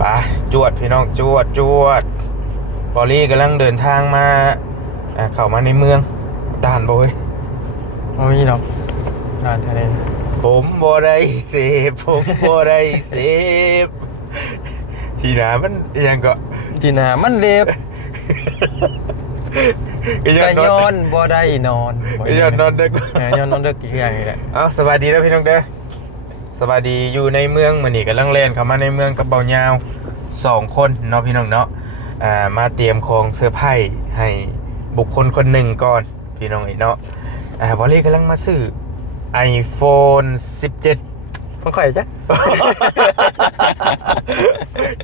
ไปจวดพี่น้องจวดบอลลี่กำลังเดินทางมาเข้ามาในเมืองด่านบ่เว้ย ไม่มีหรอกด่านทะเล ผมบ่ได้เสพผมบ่ได้เสพทีหนามันยังก็ จีน่ามันเล็บกะย้อนบ่ได้นอน ก็ย้อนนอนดึก ย้อนนอนดึกอีกอย่างนี้แหละ เอาสวัสดีแล้วพี่น้องเด้อสวัสดีอยู่ในเมืองมื้อนี้กำลังเล่นเข้ามาในเมืองกับเบายาว2คนเนาะพี่น้องเนาะมาเตรียมของเสื้อผ้าให้บุคคลคนหนึ่งก่อนพี่น้องเนาะบอลลี่กำลังมาซื้อ iPhone 17 ของข่อยจ้ะ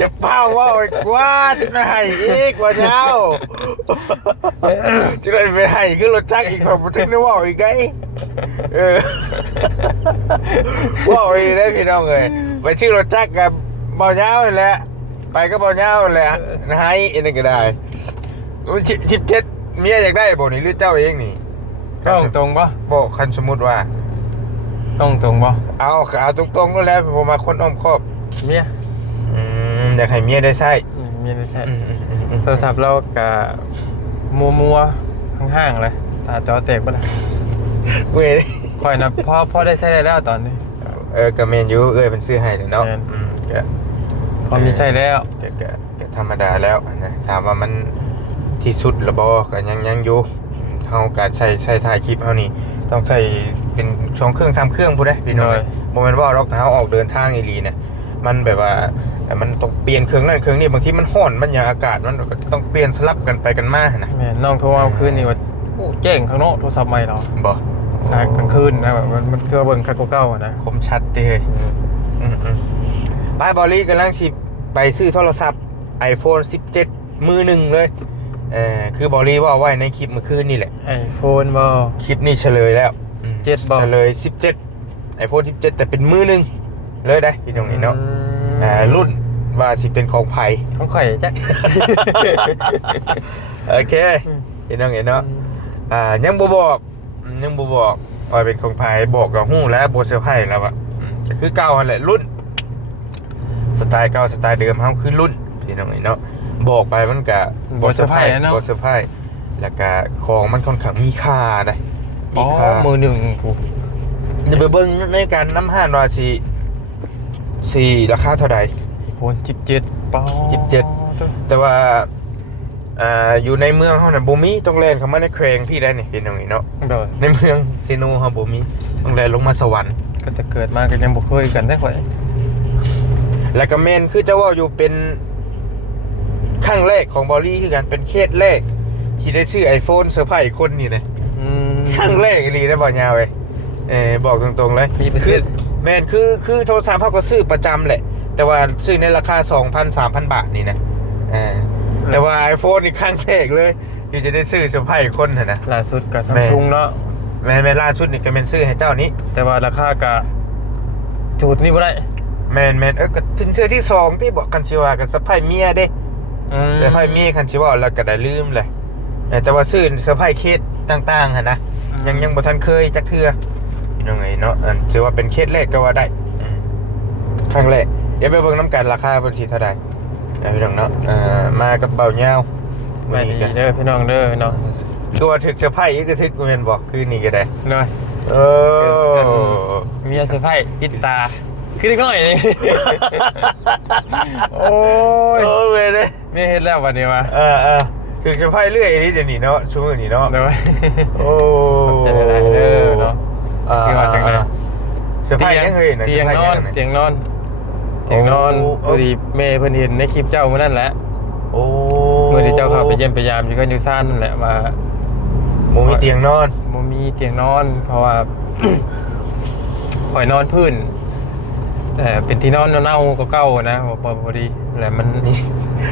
จะเผาว่าอีกว่าจะไม่ให้อีกว่าเจ้าจะได้ไปให้ขึ้นรถจักรอีกแบบถึงได้ว่าอีกไงว่าอีกได้พี่น้องเลยไปชื่อรถจักรกับเบาเจ้าเลยแหละไปก็เบาเจ้าเลยให้อันนี้ก็ได้17เมียอยากได้บอกนี่หรือเจ้าเองนี่ ต้องตรงปะ บอกคันสมมุติว่า ต้องตรงปะ เอาตรงๆก็แล้วผมมาคนอ้อมครอบ เมีย อยากให้เมียได้ใช่ เมียไม่ใช่โทรศัพท์เรากับมัวห่างๆเลยตาจอแตกปะล่ะ เว้ย ข่อยนะพ่อได้ใช้ได้แล้วตอนนี้ กับเมนยูเป็นซื้อให้เนาะก็ พอมีใช้แล้ว ก็ธรรมดาแล้วนะถามว่ามันที่สุดหรือบ่ก็ยังอยู่เฮาการใช้ถ่ายคลิปเฮานี่ต้องใช้เป็น2เครื่อง3เครื่องพู้นเด้พี่น้องบ่แม่นว่าเราถ้าเฮาออกเดินทางอีหลีเนี่ยมันแบบว่ามันต้องเปลี่ยนเครื่องนั้นเครื่องนี้บางทีมันร้อนมันอย่างอากาศมันก็ต้องเปลี่ยนสลับกันไปกันมานะ แม่น้องโทรเอาคืนนี่ว่าโอ้แจ้งข้างนอกโทรศัพท์ใหม่เรา บ่ กลางคืนนะแบบมันคือเบิ่งคักเก่าๆนะ คมชัดเด้ป้ายบอลลี่กำลังสิไปซื้อโทรศัพท์ iPhone 17 มือหนึ่งเลยคือบอลลี่ว่าไว้ในคลิปเมื่อคืนนี่แหละ ไอโฟนบอ คลิปนี้เฉลยแล้ว 7บ่ เฉลย17 iPhone 17 แต่เป็นมือหนึ่งเลยได้พี่น้องเนาะรุ่นว่าสิเป็นของไผ่ ของข่อยจ้ะ โอเคพี่น้องเนาะยังบ่บอกว่าเป็นของไผ่บอกกับฮู้แล้วบ่เซอร์ไพรส์แล้วอ่ะก็คือเก่าหั่นแหละรุ่นสไตล์เก่าสไตล์เดิมเฮาคือรุ่นพี่น้องเนาะบอกไปมันก็บ่เซอร์ไพรส์แล้วก็ของมันค่อนข้างมีค่าได้มีค่า มือหนึ่งผู้ เดี๋ยวไปเบิ่งในการน้ำห้านว่าสิราคาเท่าใด โฟน17ป้า 17 แต่ว่าอยู่ในเมืองเฮาน่ะบ่มีต้องแล่นเข้ามาในแขวงพี่ได้นี่พี่น้องเนาะ เด้อ ในเมืองเซโนเฮาบ่มีต้องแล่นลงมาสวรรค์ ก็จะเกิดมาก็ยังบ่เคยกันได้ข่อย แล้วก็แม่นคือจะว่าอยู่เป็นครั้งแรกของบอลลี่คือกันเป็นเคสแรกที่ได้ชื่อ iPhone เซอร์ไพรส์คนนี่นะครั้งแรกอีหลีได้บ่ยาวเว้ยบอกตรงๆเลยคือแม่นคือโทรศัพท์เฮาก็ซื้อประจำแหละแต่ว่าซื้อในราคา 2,000-3,000 บาทนี่นะแต่ว่า iPhone นี่ครั้งแรกเลยที่จะได้ซื้อเซอร์ไพรส์คนนะ ล่าสุดกับ Samsung เนาะ แม่ล่าสุดนี่ก็เป็นซื้อให้เจ้านี้แต่ว่าราคาก็จูดนี่บ่ได้แม่นก็เป็นเทื่อที่2ที่บอกกันสิว่ากันเซอร์ไพรส์เมียเด้เซอร์ไพรส์เมียคันสิว่าแล้วก็ได้ลืมเลยแต่ว่าซื้อเซอร์ไพรส์เคสต่างๆหั่นนะยังบ่ทันเคยจักเทื่อพี่น้องเนาะถือว่าเป็นเคสแรกก็ว่าได้ครั้งแรกเดี๋ยวไปเบิ่งน้ำกันราคาเป็นสิเท่าใดพี่น้องเนาะมากับเป่ายาว ไม่ดีเด้อพี่น้องเด้อเนาะ ตัวถึกเซอร์ไพรส์อีกก็ถึกแม่นบอกคือนี่ก็ได้ เนาะเมียเซอร์ไพรส์ปิดตาขึ้นอีกหน่อยนี่โอ้ย โอ้เว้ยเด้ เมียเฮ็ดแล้ววันนี้มาถึกเซอร์ไพรส์เรื่อยนี่เดี๋ยวนี้เนาะช่วงนี้เนาะ เด้อ โอ้ จะได้เด้อเนาะคือว่าจังได๋ เซอร์ไพรส์ยังเคยนะ เตียงนอนพอดีแม่เพิ่นเห็นในคลิปเจ้ามื้อนั้นแหละโอ้มื้อที่เจ้าเข้าไปเยี่ยมพยายามอยู่กันอยู่ซ่านนั่นแหละว่าบ่มีเตียงนอน บ่มีเตียงนอนเพราะว่าข่อยนอนพื้นแต่เป็นที่นอนเน่าๆเก่าๆนะพอดีแหละมันนี่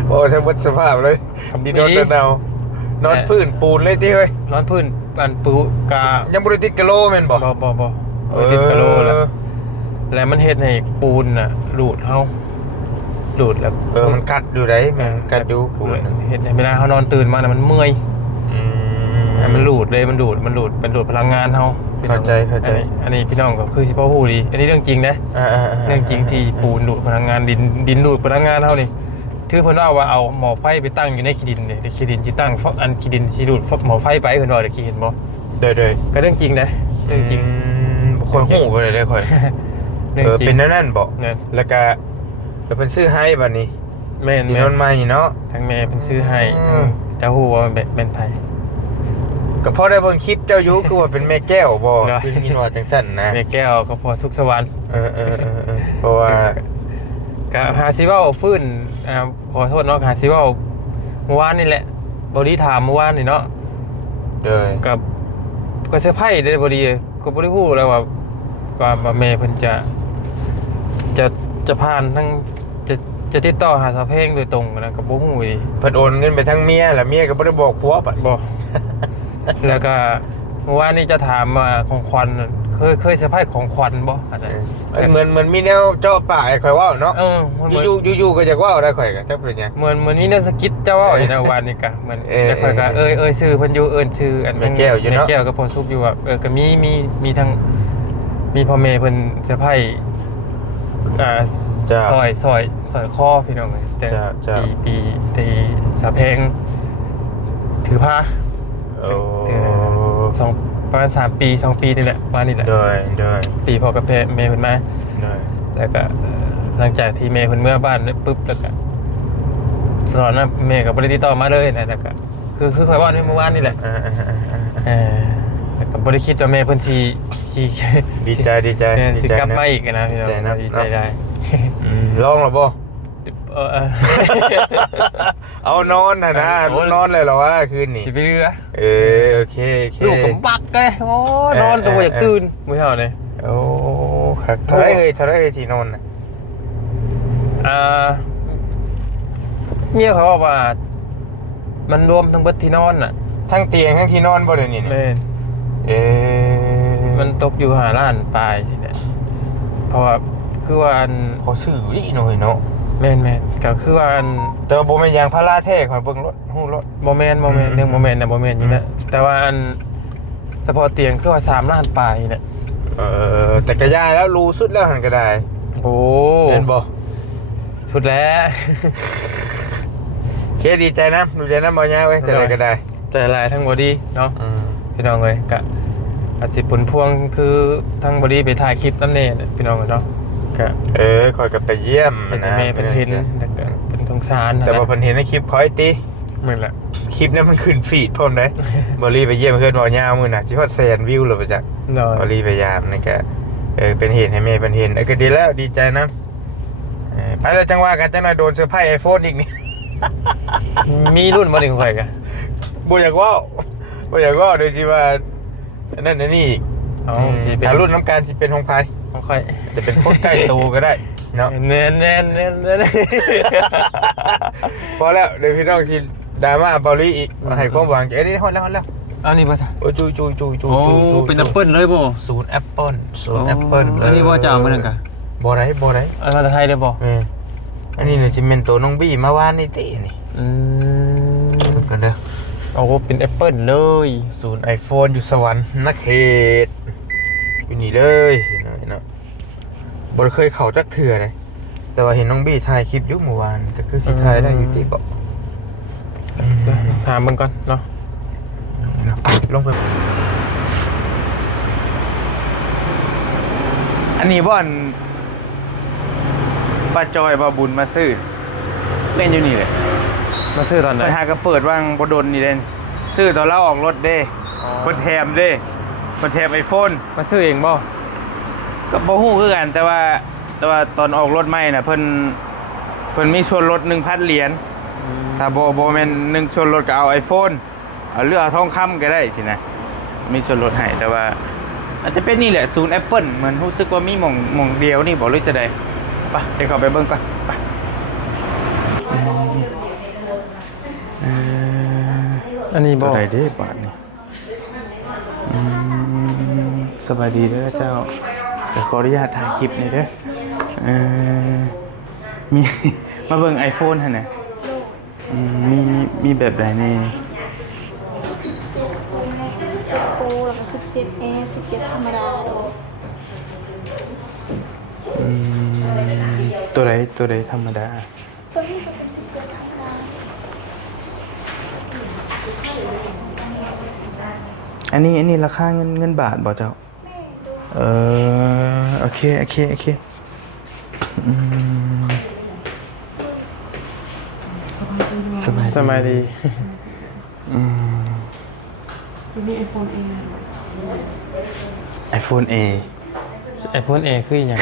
โอ้ใช้หมดสภาพเลยที่นอนเน่านอนพื้นปูนเลยติเฮ้ยนอนพื้นอันปูกายังบ่ได้ติดกะโหลแม่นบ่ติดกะโหลแล้วมันเฮ็ดให้ปูนน่ะหลุดเฮาหลุดแล้วมันกัดอยู่ได้แม่นกัดอยู่ปูนเฮ็ดให้เวลาเฮานอนตื่นมาน่ะมันเมื่อยมันหลุดเลยมันดูดเป็นดูดพลังงานเฮา เข้าใจ อันนี้พี่น้องก็คือสิพ่อฮู้ดีอันนี้เรื่องจริงนะเรื่องจริงที่ปูนดูดพลังงานดินดูดพลังงานเท่านี่ถือเพิ่นว่าเอาหม้อไฟไปตั้งอยู่ในขี้ดินนี่ขี้ดินสิตั้งอันขี้ดินสิดูดหม้อไฟไปเพิ่นว่าได้ขี้เห็นบ่เด้อก็เรื่องจริงนะเรื่องจริงคนฮู้บ่ได้ค่อยเป็นนั่นบ่แล้วก็เพิ่นซื้อให้บัดนี้แม่นนอนใหม่เนาะทั้งแม่เพิ่นซื้อให้ทั้งเจ้าฮู้ว่าเป็นไผก็พอได้เบิ่งคลิปเจ้าอยู่คือว่าเป็นแม่แก้วบ่คือมีว่าจังซั่นนะแม่แก้วก็พอสุขสวรรค์เพราะว่าก็หาสิเว้าฟื้นขอโทษเนาะหาสิเว้าเมื่อวานนี่แหละบ่ได้ถามเมื่อวานนี่เนาะกับก็เซอร์ไพรส์ได้บ่ดีก็บ่ได้ฮู้แล้วว่าแม่เพิ่นจะผ่านทั้งจะติดต่อหาสาวเพลงโดยตรงนะกับบ่ฮู้ดิเพิ่นโอนเงินไปทั้งเมียแล้วเมียก็บ่ได้บอกผัวปะบ่แล้วก็เมื่อวานนี้จะถามว่าของขวัญเคยเซอร์ไพรส์ของขวัญบ่เหมือนมีแนวเจาะปากให้ข่อยเว้าเนาะอยู่ก็จะเว้าได้ข่อยก็จักเป็นหยังเหมือนมีแนวสกิดเจ้าเว้าอยู่ในวันนี้ก็เหมือนแต่ข่อยก็ชื่อเพิ่นอยู่ชื่ออันแม่แก้วอยู่เนาะแม่แก้วก็พอสุกอยู่ว่าก็มีทั้งมีพ่อแม่เพิ่นเซอร์ไพรส์ซอยคอพี่น้องเลยแต่ปีตีสาเพลงถือผ้าประมาณ3 ปี2 ปีนี่แหละประมาณนี้แหละปีพอกับแม่เพิ่นมาแล้วก็หลังจากที่แม่เพิ่นเมื่อบ้านปุ๊บแล้วก็ตอนนั้นแม่ก็บ่ได้ติดต่อมาเลยนะแล้วก็คือค่อยว่าในเมื่อวานนี่แหละแล้วก็บ่ได้คิดว่าแม่เพิ่นสิดีใจสิกลับมาอีกนะพี่น้องดีใจได้ลองหรอบ่เอานอนนะนอนเลยเหรอวะคืนนี้สิไปเรือโอเคลูกกับบักเลยโอ้นอนตัวอยากตื่นมื้อเช้าเลยโอ้ครับเท่าไรที่นอนน่ะเมียเขาบอกว่ามันรวมทั้งเบิดที่นอนน่ะทั้งเตียงทั้งที่นอนบ่ได้นี่มันตกอยู่5 ล้านปลายทีเนี่ยเพราะว่าคือว่าเขาซื้ออีหน่อยเนาะแม่นก็คือว่าแต่บ่แม่นยางพาราแท้ข่อยเบิ่งรถฮู้รถบ่แม่นเรื่องบ่แม่นน่ะบ่แม่นอยู่นะแต่ว่าเฉพาะเตียงคือว่า3 ล้านปลายเนี่ยแต่ก็ยายแล้วรู้สุดแล้วหั่นก็ได้โอ้เห็นบ่สุดแล้วเคดีใจนะดูใจนะบ่ยาวเว้ยจะได้ก็ได้แต่หลายทั้งบ่ดีเนาะพี่น้องเอ้ยก็อาจสิผลพวงคือทั้งบ่ดีไปถ่ายคลิปนำแน่พี่น้องเนาะก็คอยกับไปเยี่ยมนะแม่เพิ่นเห็นเป็นสงสารแต่ว่าเพิ่นเห็นในคลิปคอยติเหมือนแหละคลิปนั้นมันขึ้นฟีดพร้อมได้บ่รีไปเยี่ยมเพิ่นบ่ยาวมื้อน่ะสิฮอด100,000 วิวแล้วบ่จักบ่รีไปยามนี่ก็เป็นเห็นให้แม่เพิ่นเห็นก็ดีแล้วดีใจนะไปแล้วจังว่ากันจังหน่อยโดนเซอร์ไพรส์ iPhone อีกนี่มีรุ่นบ่นี่ของข่อยก็บ่อยากเว้าโดยที่ว่านั่นนี่อีกสิเป็นรุ่นน้ำการสิเป็นของไผค่อยจะเป็นคนใกล้ตัวก็ได้เนาะแน่พอแล้วเดี๋ยวพี่น้องสิดราม่าเบาลี่อีกให้ความหวังเอ้ยฮอดแล้วอันนี้บ่ซะจุยเป็นแอปเปิ้ลเลยบ่0แอปเปิ้ลอันนี้บ่เจ้ามื้อนึงกะบ่ได้อันภาษาไทยได้บ่อันนี้เนี่ยสิเป็นตัวน้องบี้มาวานนี่ตินี่กันเด้อโอ้เป็นแอปเปิ้ลเลย0 iPhone อยู่สวรรค์นักเขตอยู่นี่เลยเนาะบ่เคยเข้าจักเทื่อเลยแต่ว่าเห็นน้องบี้ถ่ายคลิปอยู่เมื่อวานก็คือสิถ่ายได้อยู่ที่บ่ถามมึงก่อนเนาะลงไปอันนี้บ่อนป้าจอยป้าบุญมาซื้อเล่นอยู่นี่เลยมาซื้อตอนไหนไปหาก็เปิดว่างบ่ดนนี่เด่นซื้อตอนเราออกรถเด้เพิ่นแถมเด้เพิ่นแถม iPhone มาซื้อเองบ่ก็บ่ฮู้คือกันแต่ว่าตอนออกรถใหม่น่ะเพิ่นมีส่วนลด 1,000 เหรียญถ้าบ่แม่น1ส่วนลดก็เอา iPhone เอาเลือกเอาทองคำก็ได้สินะมีส่วนลดให้แต่ว่าอาจจะเป็นนี่แหละ0 Apple เหมือนรู้สึกว่ามีหม่องเดียวนี่บ่รู้จะได้ไปเดี๋ยวเข้าไปเบิ่งก่อนไปอันนี้บ่ได้เด้บาทนี่สบายดีเด้อเจ้าเดี๋ยวขออนุญาตถ่ายคลิปหน่อยเด้อมาเบิ่ง iPhone หั่นน่ะมีแบบใดนี่17 Pro แล้วก็17 17A 17ธรรมดาโดย อืมตัวใดธรรมดา ตัวนี้ก็เป็น17ธรรมดา อันนี้ราคาเงินบาทบ่เจ้า แม่โดย โอเคอืมสบายดี อืม มีไอโฟนเอง iPhone A iPhone A คืออย่าง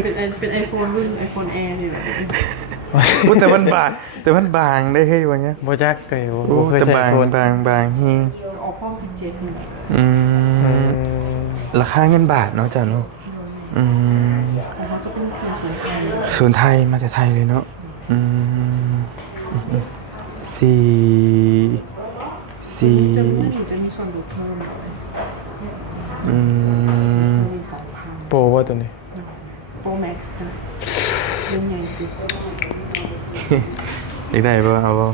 เป็นไอโฟนรุ่นไอโฟนแอร์นี่แหละ อุ๊ยแต่มันบางได้เฮ้ยวะเนี่ย บ่จักเคย โอ้ บ่เคย แต่ ใช้ iPhone บางเฮง ออกป้อง17นี่แหละ อื อื ม ม ราคาเงินบาทเนาะจ้ะเนาะอืม เขาจะเป็นคนสวยไทย ส่วนไทยมาจากไทยเลยเนาะอืมสี่ จะมีส่วนลดเพิ่ม อืม มี2,000 โปรว่าตัวนี้ โปรแม็กซ์นะเรื่องใหญ่สุด อยากได้ป่ะเอาป่ะ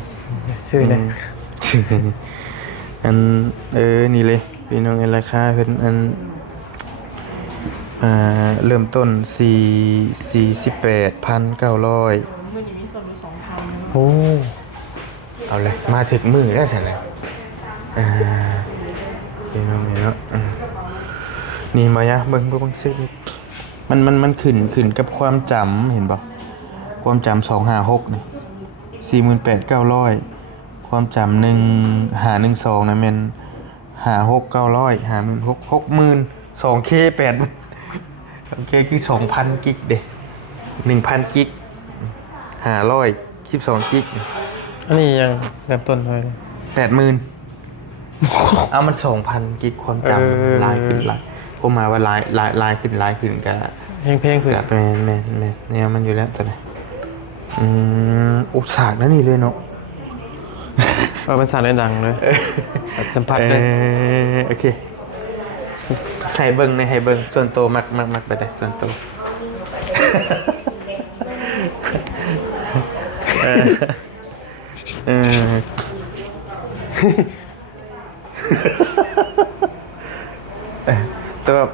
ชื่อเนี่ย อันนี่เลยพี่น้องเอ็นราคาเป็นอันเริ่มต้น48,900 เมื่อนี้มีส่วนลด2,000 โอ้ เอาเลยมาถึงมือได้วเสร็จแล้วพี่น้องเห็นแล้วนี่มายะเบิ่งซิมันขึ้นกับความจำเห็นป่ะความจำ256นี่48,900ความจำ1512นะแม่น56,900 60,000 2K 2K คือ 2,000 กิกเด้1,000 กิก512 กิก อันนี้ยังเริ่มต้นเท่าไหร่ 80,000 เอามัน 2,000 กิกความจำลายขึ้นลายผมมาว่าลายขึ้นก็ เพลงคือ ก็แม่นเนี่ยมันอยู่แล้วตอนนี้อุตส่าห์นั่นนี่เลยเนาะ มันสั่นได้ดังเลยสัมผัสเลย โอเคให้เบิ่งส่วนตัวมักไปได้ส่วนตัวตัวแบบ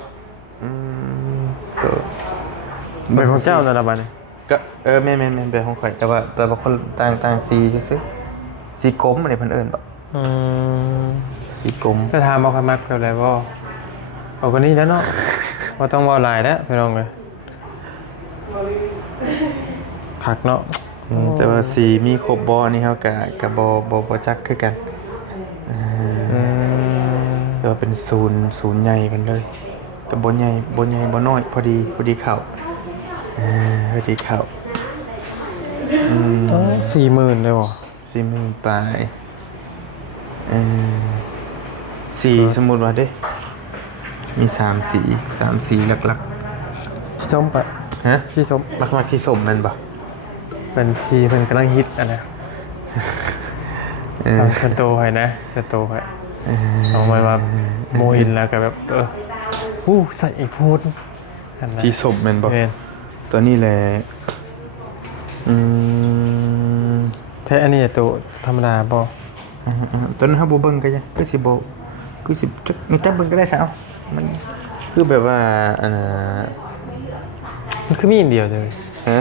ตัว เป็นของเจ้าระดับนี้ ก็แม่นเป็นของข่อยแต่ว่าคนต่างสีซื่อๆสีกลมอะไรเพิ่นเอิ้นบ่ อืม สีกลม จะถามเอาคำมักกับอะไรบ่เอาคนนี้แล้วเนาะว่าต้องว่าลายแล้วพี่น้องเลยคักเนาะ แต่ว่าสีมีครบบ่นี่เฮาก็บ่จักคือกันแต่ว่าเป็นศูนย์ใหญ่กันเลยก็บ่ใหญ่บ่น้อยพอดีเข้าพอดีเข้า 40,000เลยบ่ 40,000ปลายสีสมมุติว่าเด้มี3สีหลัก ที่ส้มปะ ๆฮะ ที่ส้ม มักที่ส้มแม่นบ่ เป็นที่เพิ่นกำลังฮิตอันนะเพิ่นโตให้นะจะโตให้เอาไว้ว่าโมหินแล้วก็แบบใส่อีกโพดอันนั้น ที่ส้มแม่นบ่ แม่น ตัวนี้แหละแท้อันนี้ตัวธรรมดาบ่ ตัวนั้นเฮาบ่เบิ่งก็ยังคือสิบ่คือสิจักมีจักเบิ่งก็ได้ซะเอามันคือแบบว่าอันน่ะ มันคือมีอันเดียวเลย ฮะ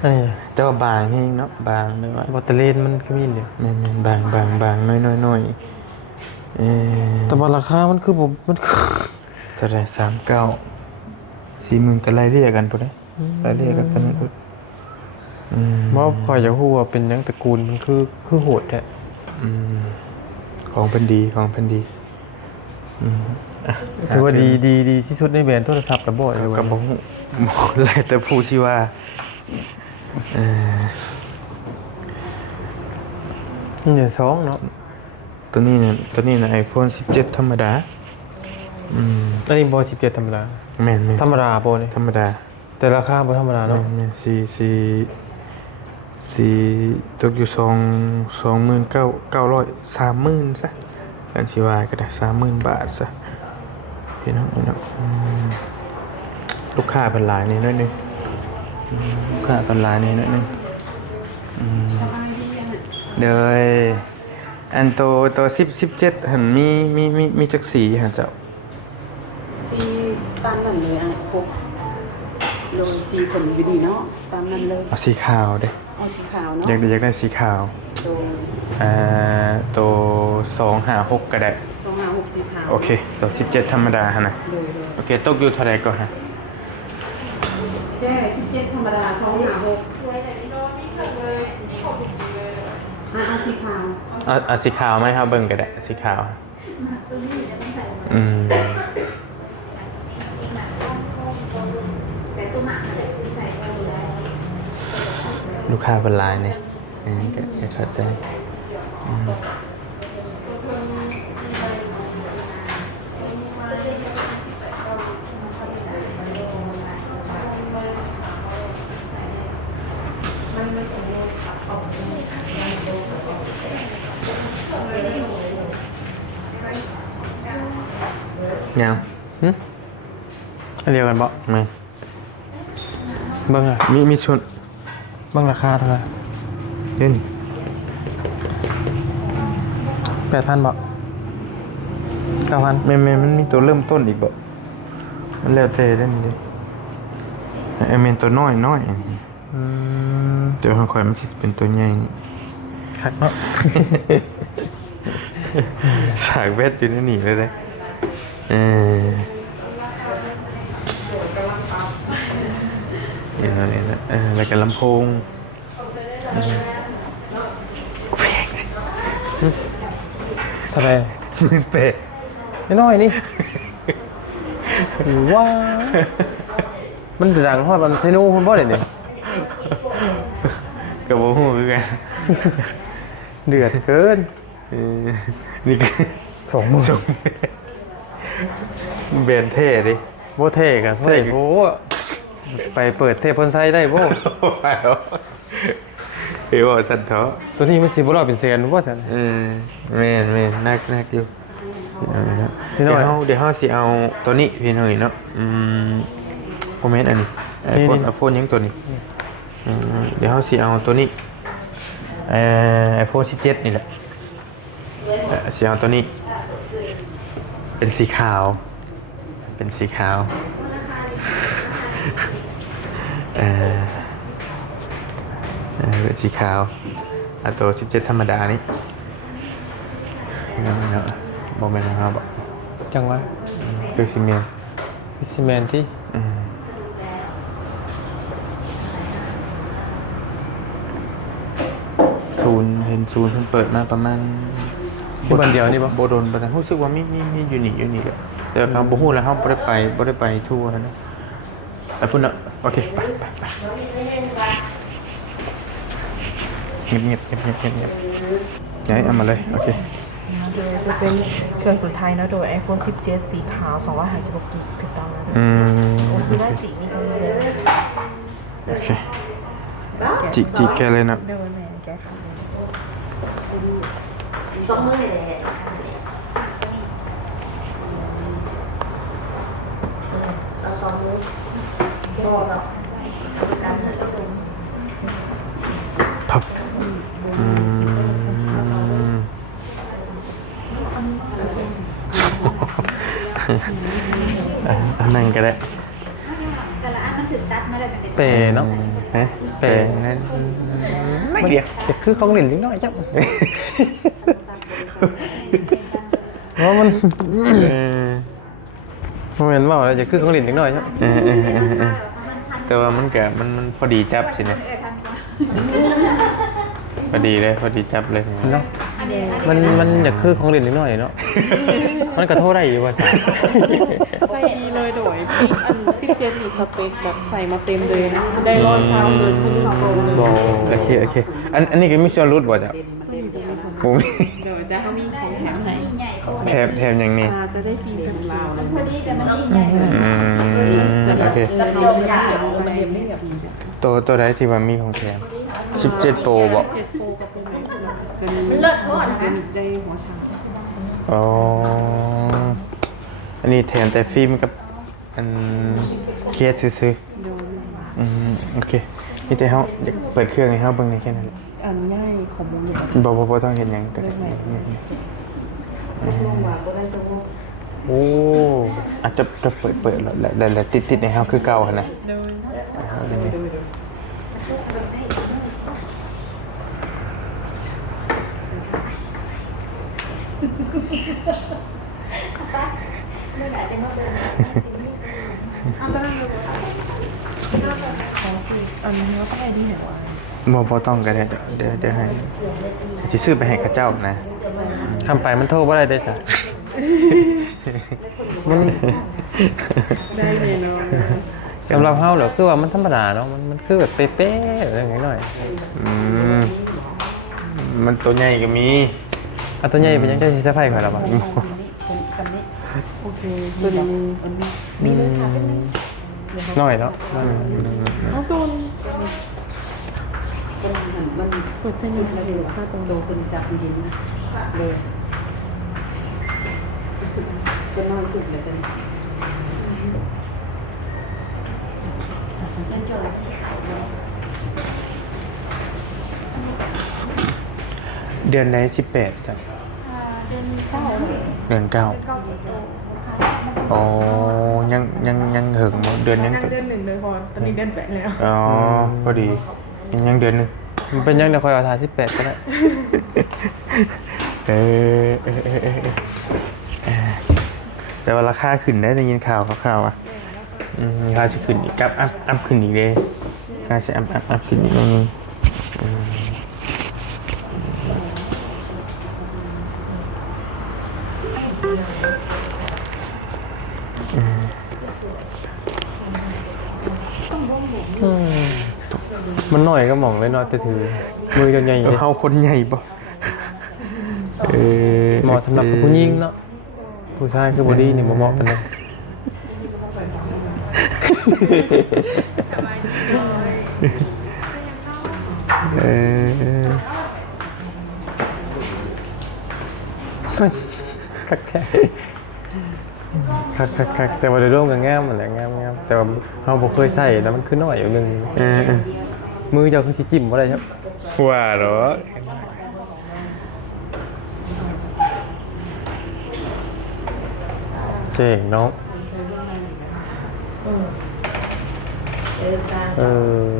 อันนี้ แต่ว่าบางแฮงเนาะบางแบบว่า บอตเตอร์เลนมันคือมีอันเดียว แม่นๆบางน้อยๆแต่ว่าราคามันคือบ่มันคือ เท่าไหร่39 40,000ก็ไล่เรียกกันพุ่นเด้ไล่เรียกกันตัวนั้นพุ่น บ่ค่อยจะฮู้ว่าเป็นหยังตระกูลมันคือโหดแท้ ของเพิ่นดีถือว่าดีที่สุดในแบรนด์โทรศัพท์ระบ่เลย ก็บ่ฮู้ไล่แต่ผู้ที่ว่านี่เนี่ย2เนาะ ตัวนี้น่ะ iPhone 17 ธรรมดาอันนี้บ่17ธรรมดา แม่น ธรรมดาบ่นี่ ธรรมดา แต่ราคาบ่ธรรมดาเนาะ แม่นสี่ตกอยู่29,900 30,000ซะกันสิว่าก็ได้ 30,000 บาทซะพี่น้องลูกค้าเป็นหลายนิดหน่อยนึงลูกค้าเป็นหลายนิดหน่อยนึงเด้อ อันตัว17หันมีจักสีฮะเจ้า ซีตามนั่นเลยอ่ะพวกโดยซีผลอยู่ดีเนาะตามนั้นเลย เอาสีขาวเด้ เอาสีขาวเนาะ อยากได้สีขาว โดย ตัว256ก็ได้ 256สีขาว โอเคตัว17ธรรมดาฮะนะ โดย โอเคตกอยู่เท่าไหร่ก่อนฮะ แจ้17ธรรมดา256เอาสีขาว เอาสีขาวไหมครับเบิ่งก็ได้สีขาวลูกค้าเป็นลายเนี่ยก็เข้าใจยัง อันเดียวกันบ่ ไม่ เบิ่งอ่ะ มีชุด เบิ่งราคาเท่าไหร่ เดี๋ยวนี้ 8,000บ่9,000 มันมีตัวเริ่มต้นอีกบ่มันแล้วแต่ได้นี่ดิเมนตัวน้อย เดี๋ยวค่อยๆมันสิเป็นตัวใหญ่นี่ คักเนาะ สากเวทอยู่ในนี่เลยแล้วก็ลำโพง เท่าไหร่ มันเป๊ะ น้อยๆนี่ว้ามันดังฮอดมันเซนูพุ่นบ่ได้นี่ กับโอ้โหคือกัน เดือดเกิน นี่ก็ 20,000 เบนเท่ดิ บ่เท่กันเท่โอ้ไปเปิดเทพพลไซได้บ่ ไปแล้วเฮ้ยว่าสันเถาะ ตัวนี้มันสิบ่รอดเป็นแสนบ่ซั่น แม่นนักอยู่พี่น้อย เดี๋ยวเฮาสิเอาตัวนี้พี่หน่อยเนาะโมเมนต์อันนี้ไอโฟนยังตัวนี้เดี๋ยวเฮาสิเอาตัวนี้iPhone 17นี่แหละสิเอาตัวนี้เป็นสีขาวเป็นสีขาวเป็นสีขาวตัว17ธรรมดานี่เนาะบ่แม่นนะครับ จังว่า คือซีเมน ซีเมนที่ ศูนย์เห็นศูนย์เพิ่งเปิดมาประมาณ ที่วันเดียวนี่บ่ โบโดนประมาณรู้สึกว่ามีอยู่นี่แหละแต่เขาบ่ฮู้แล้วเขาบ่ได้ไปทั่วนะแต่พุ่นเนาะโอเคไปเงียบย้ายเอามาเลยโอเค โดยจะเป็นเครื่องสุดท้ายนะโดย iPhone 17 สีขาว256กิกถูกต้องนะโอเคได้จีนี่ก็มีเลย โอเคจิแกเลยนะ โดยแมนแกค่ะ พับอันนั้นก็ได้ แต่ละอันมันถึงตัดมาแล้วจะเป็น เป๋เนาะ เปนั่นไม่เดียว จะคือของเล่นเล็กน้อยจังว่ามันบ่แม่นว่าแล้วจะคือของเล่นเล็กน้อยจัง แต่ว่ามันก็มันพอดีจับสิเนี่ยพอดีเลยพอดีจับเลย เนาะมันอยากคือของเล่นเล็กน้อยเนาะมันก็โทษได้อยู่ว่าซั่น ใส่ดีเลยโดยอัน17นี่สเปคแบบใส่มาเต็มเลยนะได้ร้อยซาวเลยคือ1โปรเลย บ่ โอเคอันนี้ก็มีส่วนลดบ่จ้ะ ตัวนี้เป็นมีส่วน ผม โดยจะเขามีของแถมให้ ใหญ่โต แถมอย่างนี้ จะได้ฟิล์มกันลาวเลย พอดีแต่มันยิ่งใหญ่ โอเค เราจะอยากเอามาเรียบเรียบ ตัวใดที่ว่ามีของแถม17 Pro บ่ 7โปรกับโปรแม็กจะมี มันเลิศโคตร จะ นะ มีได้หัวชาร์จ อ๋ออันนี้แถมแต่ฟิล์มกับอันเคสซื้อ โดย โอเค มีแต่เฮาอยากเปิดเครื่องให้เฮาเบิ่งได้แค่นั้น อันง่ายของมูลอยู่แบบ บ่ต้องเห็นหยังก็ได้ ลงว่าบ่ได้ตรง โอ้อาจจะเปิดแล้วติดในเฮาคือเก่าหั่นน่ะ โดย เอาได้ไหม เมื่อไหร่จะมาเดิน เอาตอนนั้นเลยขอสิอันนี้ว่าต้องไอ้นี่เหรอวะ บ่ต้องก็ได้เดี๋ยวให้สิซื้อไปให้เขาเจ้านะ ทำไปมันโทษว่าอะไรได้จ้ะมัน ได้เลยเนาะ สำหรับเฮาเหรอคือว่ามันธรรมดาเนาะมันคือแบบเป๊ะๆอะไรอย่างเงี้ยหน่อย มันตัวใหญ่ก็มี เอาตัวใหญ่เป็นยังได้ใช้ไฟข่อยแล้วบ่ โอเคตัวนี้นี่เลยค่ะเป็น น้อยเนาะ เอาโดนเปิดเส้นอยู่แล้วดูค่าตรงโดเป็นจับดินเลยเป็นน้อยสุดเลยเป็น เป็นโจทย์ที่ขายเลย เดือนไหน18จ้ะ เดือนเก้า เดือน9 เก้าโต อ๋อยังหึงบ่เดือนยัง นั่งเดือนหนึ่งเลยพอตอนนี้เดือนแปดแล้ว อ๋อพอดียังเดือนนึง มันเป็นยังเดี๋ยวคอยเอาทา18ก็ได้ แต่ว่าราคาขึ้นได้ยินข่าวอ่ะราคาจะขึ้นอีกกับอัพขึ้นอีกเลยราคาจะอัพขึ้นอีกนิดนึงมันหน่อยก็หม่องเลยเนาะแต่ถือมือจนใหญ่เลย เขาคนใหญ่ปะ เหมาะสำหรับผู้หญิงเนาะผู้ชายคือบอดี้นี่บ่เหมาะปานใด คักแท้คักแต่ว่าโดยรวมก็งามนั่นแหละงามแต่ว่าเฮาบ่เคยใส่แล้วมันคือน้อยอยู่นึงมือเจ้าคือสิจิ้มบ่ได้ครับ ว่าเหรอ เจ๋งเนาะเออ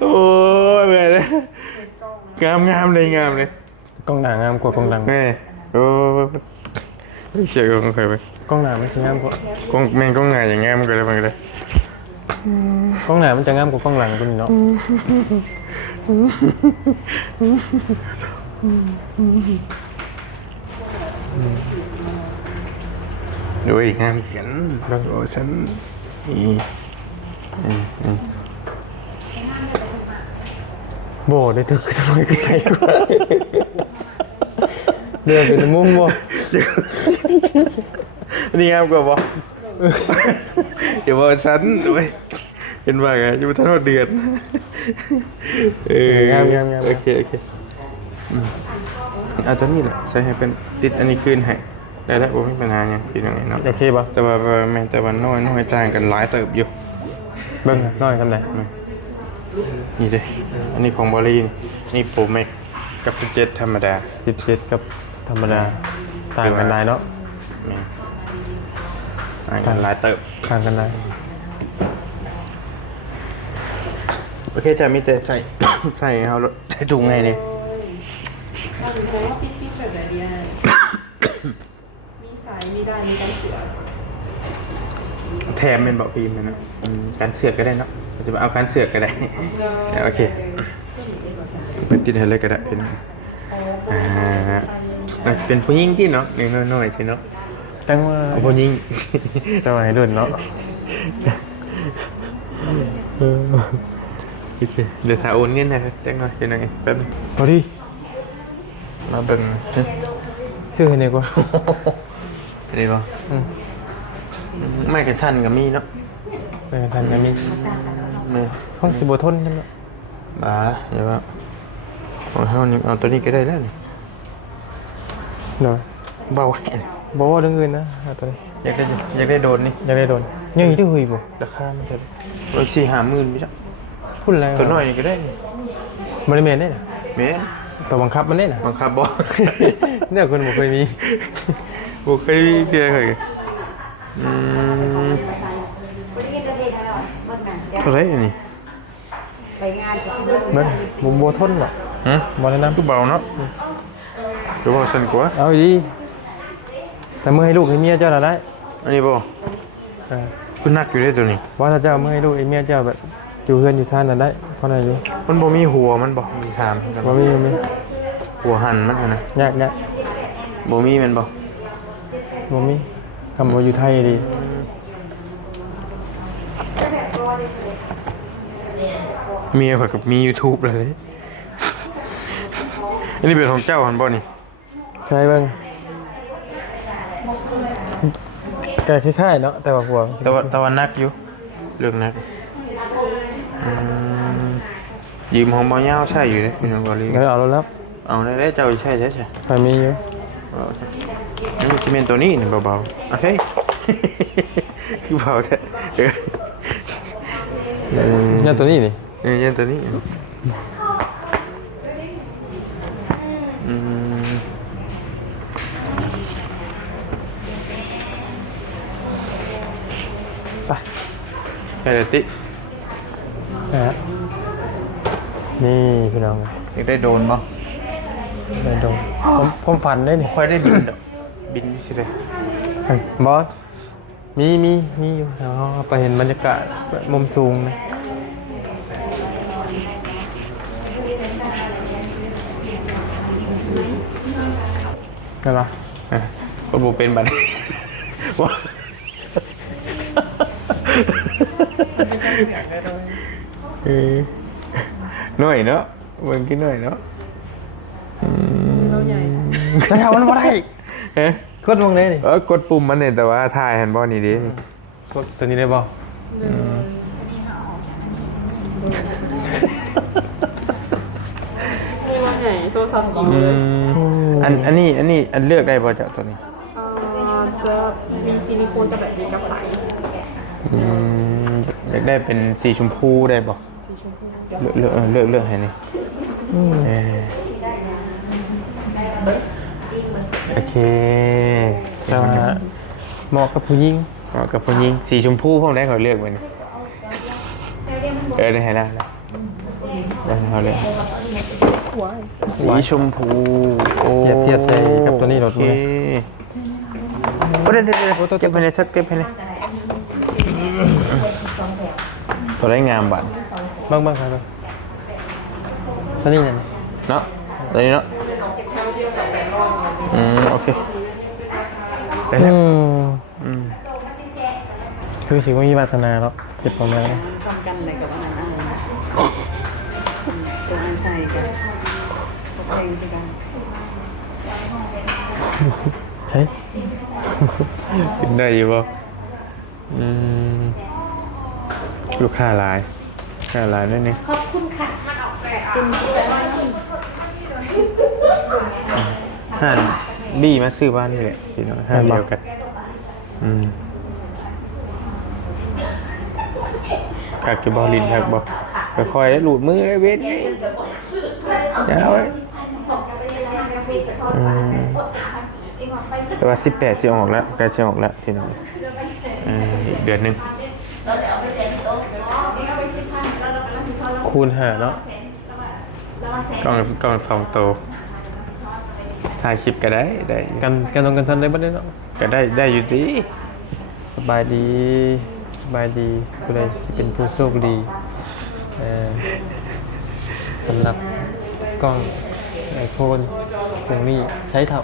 โอ้ยแม่เลยงามเลย กล้องหน้างามกว่ากล้องหลัง แม่โอ้เชื่อก็เคยไป กล้องหน้ามันสิงามกว่าก ล้องแม่งก็ง่ายอย่างงามกันเลยมันก็เลย กล้องหน้ามันจะงามกว่ากล้องหลังตัวนี้เนาะ ดูอีกงามเขียนแล้วโอ้ฉันนี่ โบได้ถึกทำไมก็ใส่กว่าเดินเป็นมุมบ่ นี่งามกว่าบ่เดี๋ยวว่าฉันด้วยเห็นว่าไงอยู่ทั้งเดือนงาม โอเคเอาตัวนี้แหละใส่ให้เป็นติดอันนี้คืนให้ได้ผมไม่มีปัญหาไงพี่น้องเนาะ โอเคป่ะ แต่ว่าแม่แต่ว่าน้อยต่างกันหลายเติบอยู่ เบิ่งน้อยกันเลย นี่เด้อันนี้ของบอลลี่นี่โปรแม็กกับ17ธรรมดา 17กับธรรมดาต่างกันได้เนาะ แม่ต่างกันหลายเติบ ต่างกันได้ โอเคจะมีแต่ใส่ ใส่เอาใส่ถุงไงเนี่ย เราถึงจะว่าฟิตแบบไหนดีมีสายมีได้มีกันเสือ แถมเป็นเบาะฟิล์มนะการเสือกก็ได้เนาะจะมาเอาการเสือกก็ได้โอเคเป็นติดให้เลยก็ได้พี่น้องเป็นผู้หญิงที่เนาะน้อยๆใช่เนาะ จังว่า เอาผู้หญิง จะมาให้รุ่นเนาะ โอเคเดี๋ยวถ้าโอนเงินนะแจ้งหน่อยเป็นยังไงแป๊บนึง พอดี มาเบิ่ง ซื้อให้หน่อยกว่า นี่ป่ะ ไม่กระชั้นก็มีเนาะ เป็นทันกันมี นี่ ช่องสิบทนใช่ไหม บ้าอย่าว่าของเฮานี่เอาตัวนี้ก็ได้แล้วนี่ เนาะ เบาแห้ง บอกว่าเรื่องอื่นนะเอาตัวนี้ อยากได้โดนนี่ อยากได้โดนยังอีกที่หุยบ่ ราคามันจะ4-5 หมื่นพี่จ้ะ พูดอะไร ตัวน้อยนี่ก็ได้นี่ บริเวณได้นะ แม่น ตัวบังคับมันได้นะ บังคับบ่ เนี่ยคนบ่เคยมี บ่เคยเจอเคยอะไรอันนี้ ไปงานกับ เบิ้ลบ่บ่ทนหรอก ฮะ บ่ได้นำ คือเบาเนาะจะบอกฉันกว่า เอาดีแต่เมื่อให้ลูกให้เมียเจ้าน่ะได้ อันนี้บ่ เออ คือนักอยู่ได้ตัวนี้ ว่าถ้าเจ้าเมื่อให้ลูกให้เมียเจ้าแบบอยู่เฮือนอยู่ซ่านน่ะได้เพราะอะไรอยู่ มันบ่มีหัวมันบ่มีถามกัน บ่มีบ่มี หัวหันมันนะ ยาก บ่มีมันบ่ บ่มีคำว่าอยู่ไทยดี เมียข่อยกับมี YouTube เลย อันนี้เป็นของเจ้าหันบ่นี่ ใช่เบิ่งก็คล้ายๆเนาะแต่ว่าหัว ตะวันนักอยู่เรื่องนักยืมของบ่ยาวใช่อยู่เด้พี่น้องบ่ลี งั้นเอาแล้ว เอาได้เจ้าใช่ใช่ ใครมีอยู่ นี่สิเป็นตัวนี้นี่เบาๆโอเค คือเบาแท้เนี่ยตัวนี้นี่ ยันตัวนี้ไปไปเลยติ นะฮะนี่พี่น้อง อยากได้โดนมั้ง ได้ดงผมฝันได้นี่ ค่อยได้บินดอกบินสิเลย บอสมีอยู่อ๋อไปเห็นบรรยากาศมุมสูงนะใช่ปะ ก็บูเป็นบัตรว่า หน่อยเนาะมันกินหน่อยเนาะ เราใหญ่ จะทำมันไม่ได้ เอ๊ะ กดวงเลยนี่ กดปุ่มมันเนี่ยแต่ว่าถ่ายหันบอลนี่ดิ กดตัวนี้ได้บ่ มีวันไหนโทรศัพท์จริงเลย อันนี้อันเลือกได้ป่ะเจ้าตัวนี้ จะมีซิลิโคนจะแบบมีกับใส อยากได้เป็นสีชมพูได้ป่ะ สีชมพู เลือกให้นี่โอเค จะเหมาะกับผู้หญิง กับผู้หญิงสีชมพูพวกนั้นเขาเลือกมันได้ให้ได้เขาเลือกสีชมพูโอ้ เทียบใจกับตัวนี้รถ โอเค เลย โอ้เดี๋ยวเก็บไปเลยเก็บไปเลยตัวได้งามบัตร บ้างครับตัวนี้เนี่ย เนาะตัวนี้เนาะโอเคได้แล้ว คือสิว่ามีวาสนาแล้วเก็บประมาณ ซ้ำกันอะไรกับอันนั้นอะไรตัวอันใส่กันตัวเพลงคือกัน ใช่ กินได้อยู่ป่ะลูกค้าหลายนั่นนี่ ขอบคุณค่ะมันออกแบบเป็น ห่านบี้มาซื้อบ้านนี่แหละพี่น้องห่านเดียวกันคักจะบอลินคักบอกไปคอยหลุดมือไอ้เวทอย่าเอาไว้แต่ว่า18เสียงออกแล้วใกล้เสียงออกแล้วพี่น้องอีกเดือนหนึ่ง คูณหาเนาะ กล้อง2 โตถ่ายคลิปก็ได้ กันตรงกันทันได้บ่ได้เนาะ ก็ได้อยู่ดี สบายดีผู้ใดสิเป็นผู้โชคดีสำหรับกล้องไอโฟนตรงนี้ใช้เท่า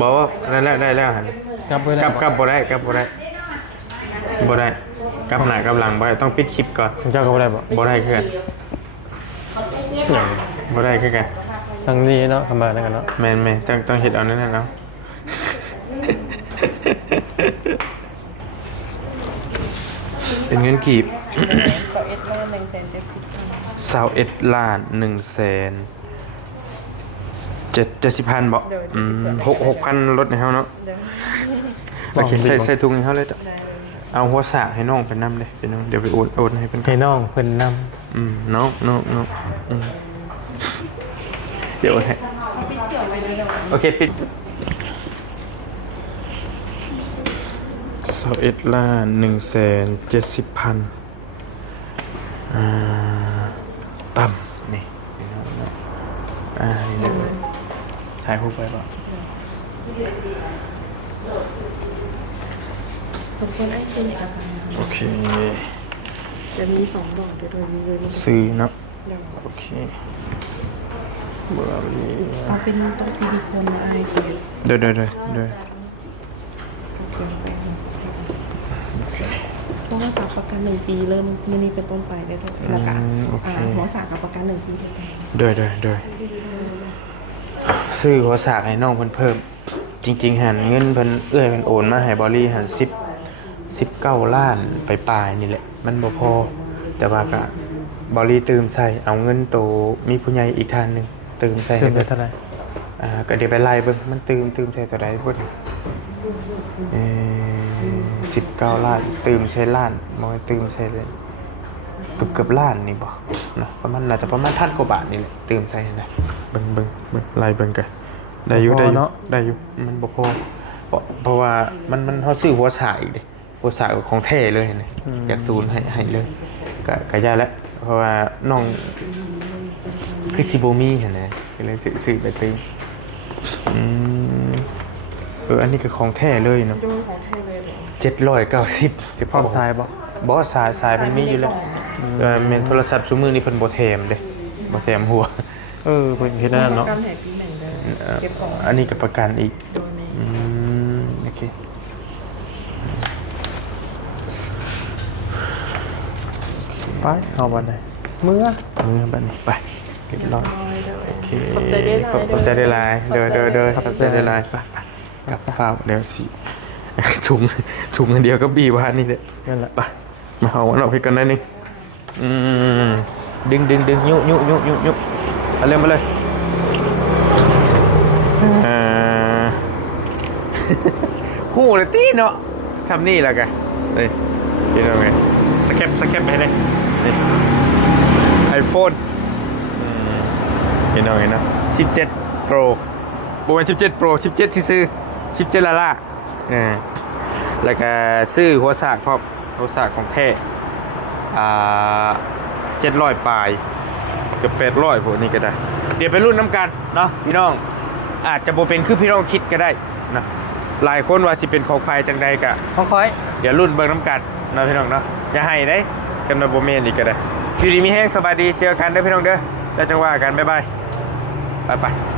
บอกว่าได้แล้วหัน กลับไปได้ กลับบ่ได้กลับหน้ากลับหลังบ่ได้ต้องปิดคลิปก่อน เจ้าก็บ่ได้บ่ บ่ได้คือกันบ่ได้คือกัน ทางนี้เนาะคำบาแล้วกันเนาะ แม่นต้องเฮ็ดเอานั่นน่ะเนาะ เป็นเงินกีบ 21 ล้าน170,000 21,770,000บ่6,000ลดให้เฮาเนาะโอเคใส่ถุงให้เฮาเลยจ้ะเอาหัวสากให้น้องไปนำเลยพี่น้องเดี๋ยวไปโอนให้เพิ่น ให้น้องเพิ่นน น้องเดี๋ยวโอนให้โอเคปิด21,170,000ต่ำนี่นี่ถ่ายรูปไว้ป่ะ ผมควรไอ้ซื้อเอกสาร โอเค จะมี2ดอกโดยมีเลย ซื้อเนาะโอเคเบอร์นี้ เอาเป็นตัวซิลิโคนไอเคส เดี๋ยวเพราะว่าสากประกัน1 ปีเริ่มมื้อนี้เป็นต้นไปได้ด้วยแล้วก็หัวสากกับประกัน1 ปีได้ ซื้อหัวสากให้น้องเพิ่มจริงๆหันเงินเพิ่นเพิ่นโอนมาให้บอลลี่หัน19 ล้านไปปลายนี่แหละมันบ่พอแต่ว่าก็บอลลี่ตื่มใส่เอาเงินโตมีผู้ใหญ่อีกท่านหนึงตื่มใส่ ำ ให้ เพิ่นไป เพิ่น เท่าไหร่ ก็เดี๋ยวไปไล่เบิ่งมันตื่มใส่ตัวใดพุ่น19 ล้านตื่มใช้ล้านบ่ตื่มใช้เลยเกือบล้านนี่บ่นะประมาณน่าจะประมาณ1,000 กว่าบาทนี่แหละตื่มใส่นะเบิ่งไล่เบิ่งกันได้อยู่มันบ่พอเพราะว่ามันเฮาซื้อหัวสากอีกเด้หัวสากของแท้เลยนะจากศูนย์ให้เลยก็ยาแล้วเพราะว่าน้องคือสิบ่มีหั่นนะก็เลยซื้อไปตื่มอันนี้ก็ของแท้เลยเนาะ ดูของไทยเลย790จะ พร้อมทรายบ่ บ่สายมันมีอยู่แล้วแม่นโทรศัพท์ซุมื้อนี้เพิ่นบ่แถมเด้บ่แถมหัว เพิ่นเฮ็ดนั่น ป เนาะ ระกันแห่ปี1เลยเก็บก่อน อันนี้ก็ประกันอีก โดยใน โอเค ไปเอาบัดไหนเมื่อ บัดนี้ไปเรียบร้อยโอเค ขอบใจได้ ขอบใจได้หลายเด้อขอบใจได้หลายไปกลับฟ้าวเดี๋ยวสิถุงอันเดียวก็บีบว่านี่แหละ นั่นแหละ ไปมาเอาอันออกให้กันได้นึงดึงยุเอาเร็วมาเลยหูเลยตีเนาะทำนี่แล้วกันนี่นี่ทำไงสแคปไปเลยนี่ไอโฟนเห็นเอาไงนะ17 Pro บวก17 Pro 17ที่ซื้อ17ล่าแล้วก็ซื้อหัวสากพร้อมหัวสากของแท้700 ปลายเกือบ800พวกนี้ก็ได้เดี๋ยวไปรุ่นน้ำกันเนาะพี่น้องอาจจะโบเป็นคือพี่น้องคิดก็ได้นะหลายคนว่าสิเป็นของใครจังใดกะ ห้องคอย เดี๋ยวรุ่นเบิ่งน้ำกันเนาะพี่น้องเนาะอย่าให้ได้กันมาโบเมนอีกก็ได้อยู่ดีมีแห้งสบายดีเจอกันเด้อพี่น้องเด้อแล้วจังว่ากันบ๊ายบายไป